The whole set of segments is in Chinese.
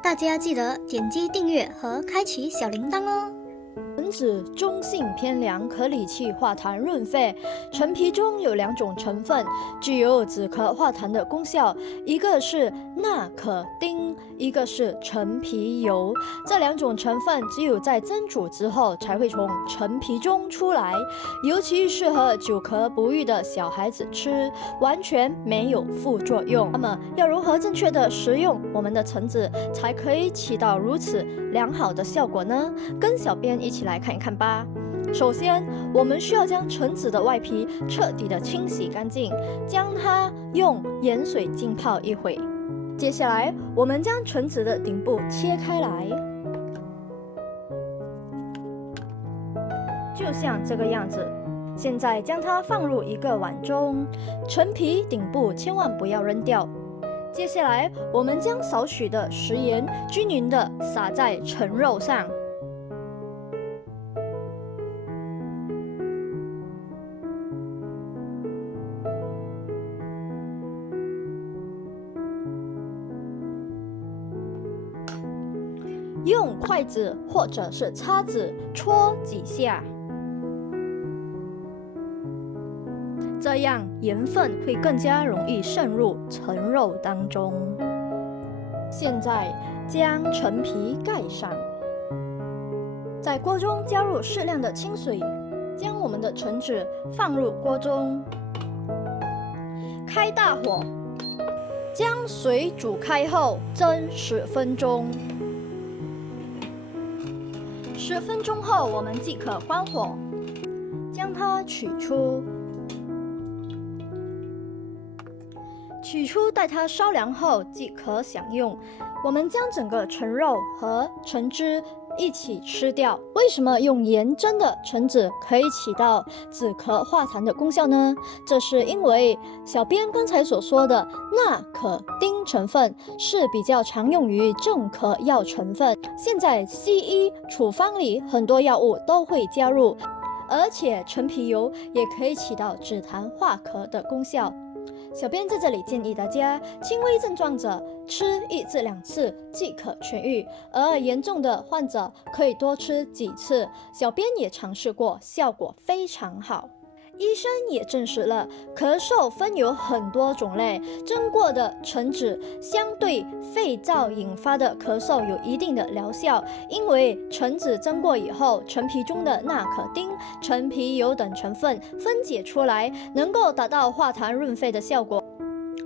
大家记得点击订阅和开启小铃铛哦。橙子中性偏凉，可理气化痰润肺。陈皮中有2种成分具有止咳化痰的功效，一个是纳可丁，一个是陈皮油。这2种成分只有在蒸煮之后才会从陈皮中出来，尤其适合久咳不愈的小孩子吃，完全没有副作用。那么要如何正确的食用我们的橙子，才可以起到如此良好的效果呢？跟小编一起来看一看吧。首先，我们需要将橙子的外皮彻底的清洗干净，将它用盐水浸泡一会。接下来，我们将橙子的顶部切开来，就像这个样子。现在将它放入一个碗中，陈皮顶部千万不要扔掉。接下来，我们将少许的食盐均匀地撒在橙肉上，用筷子或者是叉子戳几下，这样盐分会更加容易渗入橙肉当中。现在将陈皮盖上，在锅中加入适量的清水，将我们的橙子放入锅中，开大火，将水煮开后蒸10分钟。10分钟后，我们即可关火，将它取出。待它稍凉后即可享用。我们将整个橙肉和橙汁一起吃掉。为什么用盐蒸的橙子可以起到止咳化痰的功效呢？这是因为小编刚才所说的纳可丁成分是比较常用于镇咳药成分。现在西医处方里很多药物都会加入，而且陈皮油也可以起到止痰化咳的功效。小编在这里建议大家，轻微症状者吃1至2次即可痊愈，而严重的患者可以多吃几次。小编也尝试过，效果非常好。医生也证实了，咳嗽分有很多种类，蒸过的橙子相对肺燥引发的咳嗽有一定的疗效，因为橙子蒸过以后，陈皮中的纳可丁、陈皮油等成分分解出来，能够达到化痰润肺的效果。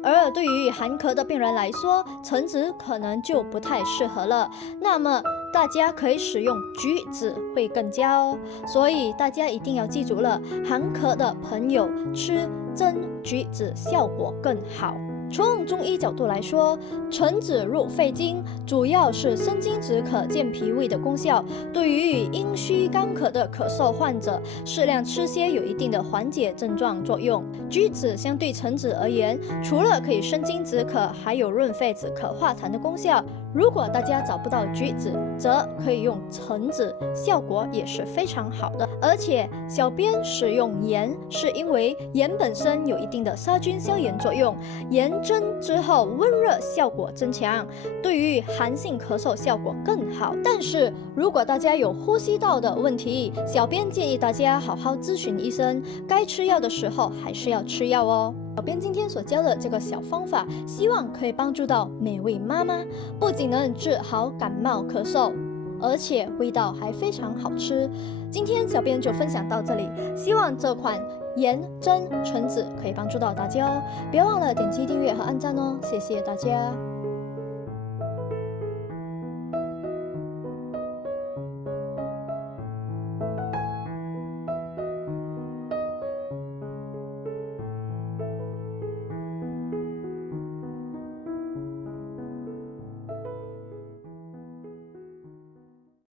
而对于寒咳的病人来说，橙子可能就不太适合了。那么大家可以使用橘子会更佳哦。所以大家一定要记住了，寒咳的朋友吃蒸橘子效果更好。从中医角度来说，橙子入肺经，主要是生津止渴、健脾胃的功效。对于阴虚干咳的咳嗽患者，适量吃些有一定的缓解症状作用。橘子相对橙子而言，除了可以生津止渴，还有润肺止咳化痰的功效。如果大家找不到橘子，则可以用橙子，效果也是非常好的。而且小编使用盐，是因为盐本身有一定的杀菌消炎作用，盐蒸之后温热效果增强，对于寒性咳嗽效果更好。但是如果大家有呼吸道的问题，小编建议大家好好咨询医生，该吃药的时候还是要吃药哦。小编今天所教的这个小方法，希望可以帮助到每位妈妈，不仅能治好感冒咳嗽，而且味道还非常好吃。今天小编就分享到这里，希望这款盐蒸橙子可以帮助到大家哦。别忘了点击订阅和按赞哦，谢谢大家。